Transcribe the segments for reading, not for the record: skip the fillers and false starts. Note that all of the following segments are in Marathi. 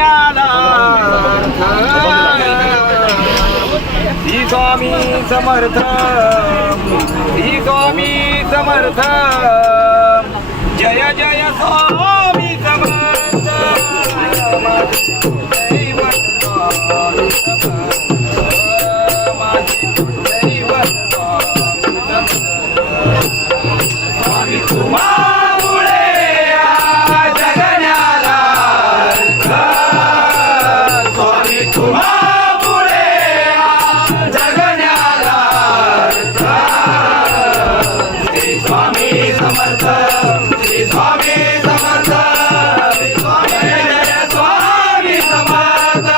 जगण्याला श्री स्वामी समर्थ, श्री स्वामी समर्थ, जय जय स्वामी समर्थ, दैवत स्वामी समर्थ, माझे दैवत स्वामी समर्थ. स्वामी तुम्हामुळे या जगण्याला, स्वामी तुम्हामुळे या जगण्याला, श्री स्वामी समर्थ, श्री स्वामी समर्थ, जय स्वामी समर्थ,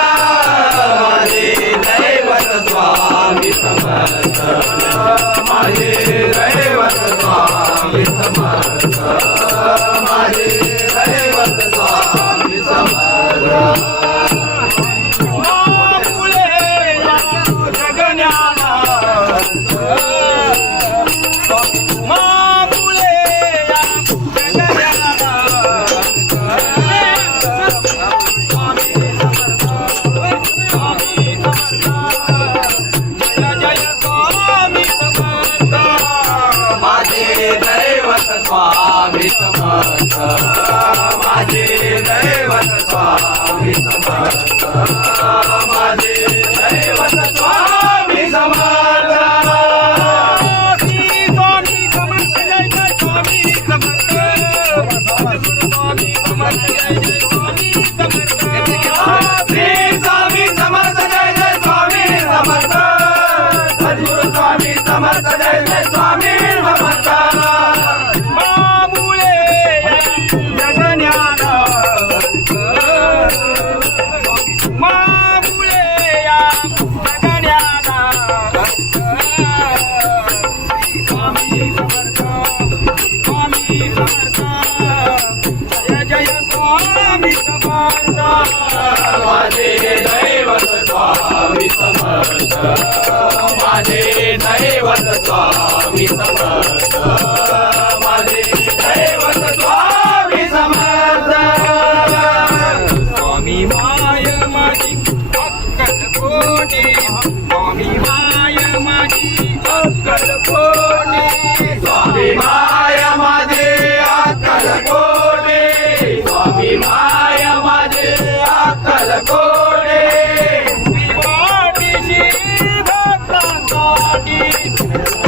माझे दैवत स्वामी समर्थ, माझे दैवत स्वामी समर्थ, माझे दैवत स्वामी समर्थ. स्वामी समर्थ, माझे दैवत स्वामी समर्थ, माझे दैवत स्वामी समर्थ. श्री स्वामी समर्थ, जय जय स्वामी समर्थ, स्वामी समर्थ, जय जय स्वामी समर्थ, श्री स्वामी समर्थ, जय जय स्वामी समर्थ, सद्गुरु स्वामी समर्थ, जय जय स्वामी समर्थ. माझे दैवत स्वामी समर्थ, माझे दैवत स्वामी समर्थ, माझे दैवत स्वामी समर्थ. स्वामी माय माझी अक्कलकोटी, स्वामी माय माझी अक्कलकोटी, स्वामी माय माझे अक्कलकोटी, स्वामी माय माझे अक्कलकोटी. विवाटिशी भक्तांसाठी,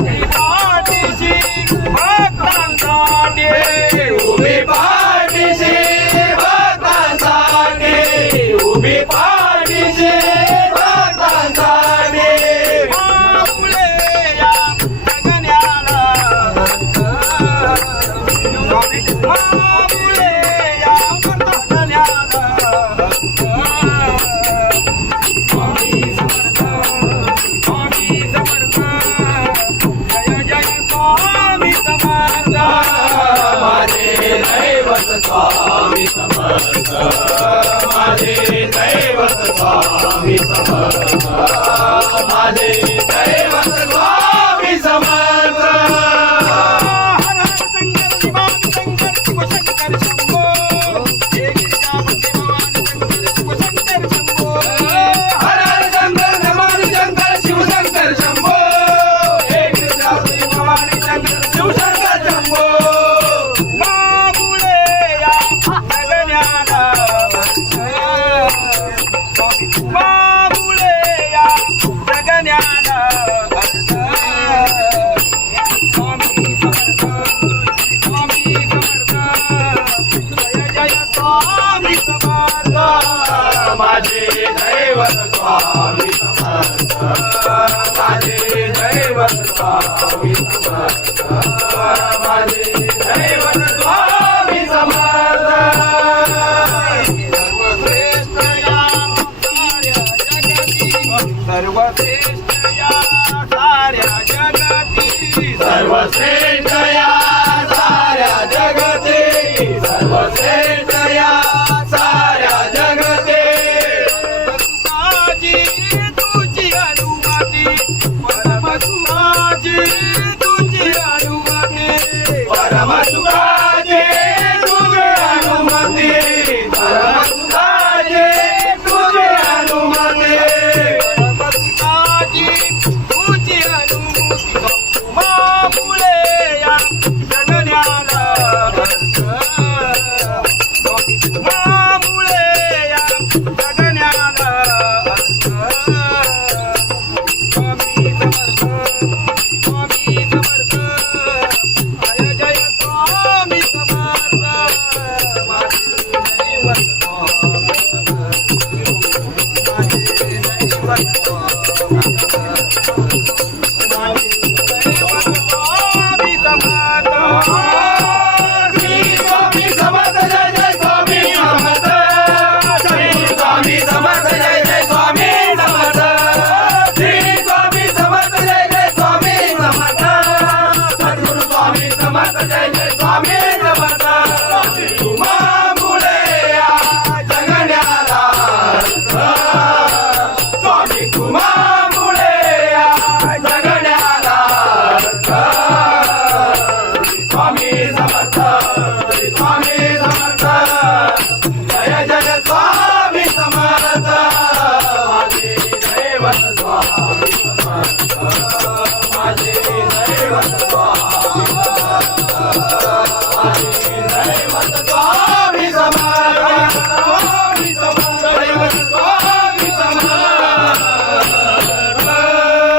विवाटिशी भक्तांसाठी, उभी पाठीशी भक्तांसाठी, उभी पाठीशी भक्तांसाठी. मामुले या जगण्याला, मामुले या जगण्याला, स्वामी समर्थ, स्वामी समर्थ, जय जय स्वामी समर्थ, माझे दैवत स्वामी समर्थ, माझे दैवत स्वामी समर्थ, माझे दैवत स्वामी समर्थ. हर हर शंकर शिवान शंकर शिव शंकर शंभो, हे गिरिजापती भवानी शंकर शिव शंकर शंभो, हर हर शंकर भवानी शंकर शिव शंकर शंभो, हे गिरिजापती भवानी शंकर शिव शंकर शंभो. मामुळे या जगण्याला, मामुळे या जगण्याला, स्वामी समर्थ, स्वामी समर्थ, जय जय स्वामी समर्थ. माझे दैवत स्वामी समर्थ, माझे दैवत स्वामी समर्थ, माझे दैवत स्वामी समर्थ. सर्वश्रेष्ठ या साऱ्या जगती, सर्वश्रेष्ठ या साऱ्या जगती, सर्वश्रेष्ठ या साऱ्या जगती. तुझी तुझी अनुमती, परम तुझी तुझी अनुमती, परम तुझी स्वामी समर्थ जय जय स्वामी समर्थ माझे दैवत स्वामी समर्थ माझे दैवत स्वामी समर्थ माझे दैवत स्वामी